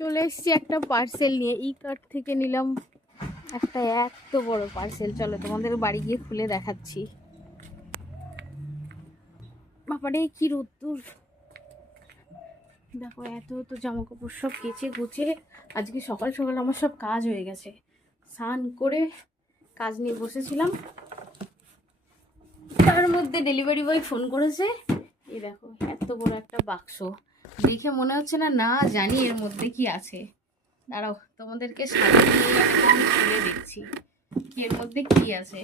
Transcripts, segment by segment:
চলে এসেছি একটা পার্সেল নিয়ে। ই কার্ট থেকে নিলাম একটা এত বড় পার্সেল। চলো তোমাদের বাড়ি গিয়ে খুলে দেখাচ্ছি। বাবারে কি রোদ্দুর, দেখো এত তো জামা কাপড় সব কেচে গুছে আজকে সকাল সকাল আমার সব কাজ হয়ে গেছে। স্নান করে কাজ নিয়ে বসেছিলাম, তার মধ্যে ডেলিভারি বয় ফোন করেছে। এই দেখো এত বড় একটা বাক্স, দেখে মনে হচ্ছে না না জানি এর মধ্যে কি আছে। দাঁড়াও তোমাদেরকে সাজিয়ে খুলে দেখছি কি এর মধ্যে কি আছে।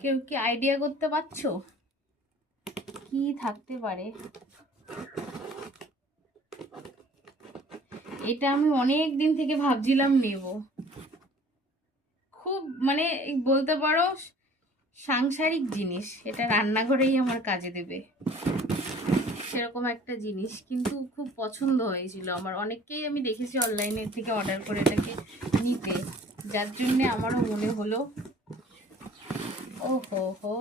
কেউ কি আইডিয়া করতে পারছো কি থাকতে পারে? এটা আমি অনেক দিন থেকে ভাবছিলাম নেব, খুব মানে বলতে পারো সাংসারিক জিনিস, এটা রান্নাঘরেই আমার কাজে দেবে সেরকম একটা জিনিস, কিন্তু খুব পছন্দ হয়েছিল আমার। অনেককেই আমি দেখেছি অনলাইনের থেকে অর্ডার করে এটাকে নিতে, যার জন্যে আমারও মনে হলো ও হো হো,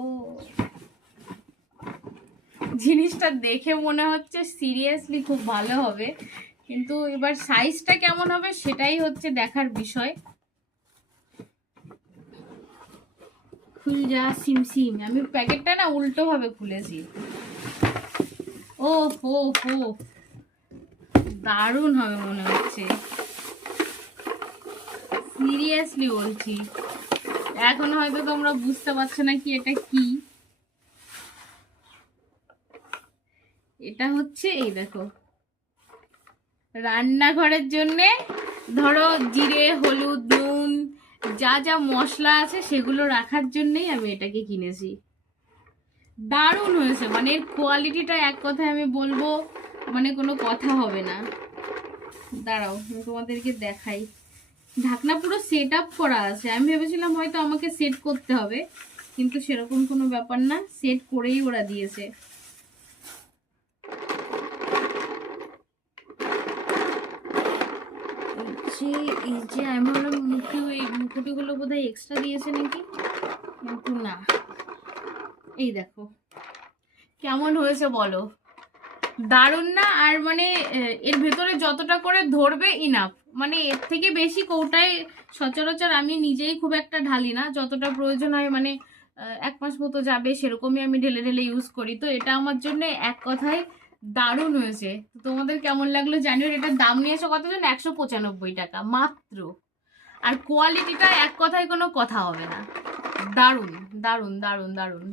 জিনিসটা দেখে মনে হচ্ছে সিরিয়াসলি খুব ভালো হবে, কিন্তু এবার সাইজটা কেমন হবে সেটাই হচ্ছে দেখার বিষয়। খুল যা সিমসিম, আমি প্যাকেটটা না উল্টো ভাবে খুলেছি। ও হো হো, দারুণ হবে মনে হচ্ছে, সিরিয়াসলি বলছি। এখন হয়তো তোমরা বুঝতে পারছো না কি এটা কি। এটা হচ্ছে এই দেখো রান্নাঘরের জন্যে, ধরো জিরে হলুদ নুন যা যা মশলা আছে সেগুলো রাখার জন্যই আমি এটাকে কিনেছি। দারুণ হয়েছে, মানে এর কোয়ালিটিটা এক কথায় আমি বলবো মানে কোনো কথা হবে না। দাঁড়াও আমি তোমাদেরকে দেখাই, ঢাকনা পুরো সেট আপ করা আছে। আমি ভেবেছিলাম হয়তো আমাকে সেট করতে হবে, কিন্তু সেরকম কোনো ব্যাপার না, সেট করেই ওরা দিয়েছে। এই যে আমি ভাবলাম মুকুটিগুলো বোধহয় এক্সট্রা দিয়েছে নাকি, কিন্তু না। এই দেখো কেমন হয়েছে বলো, দারুণ না? আর মানে এর ভেতরে যতটা করে ধরবে ইনাফ, মানে এর থেকে বেশি কৌটায় সচরাচর আমি নিজেই খুব একটা ঢালি না, যতটা প্রয়োজন হয় মানে 1 মাস মতো যাবে সেরকমই আমি ঢেলে ঢেলে ইউজ করি। তো এটা আমার জন্য এক কথায় দারুণ হয়েছে। তো তোমাদের কেমন লাগলো জানিও। এটার দাম নিয়েছে কতজন, 195 টাকা মাত্র। আর কোয়ালিটিটা এক কথায় কোনো কথা হবে না, দারুণ দারুণ দারুণ দারুণ।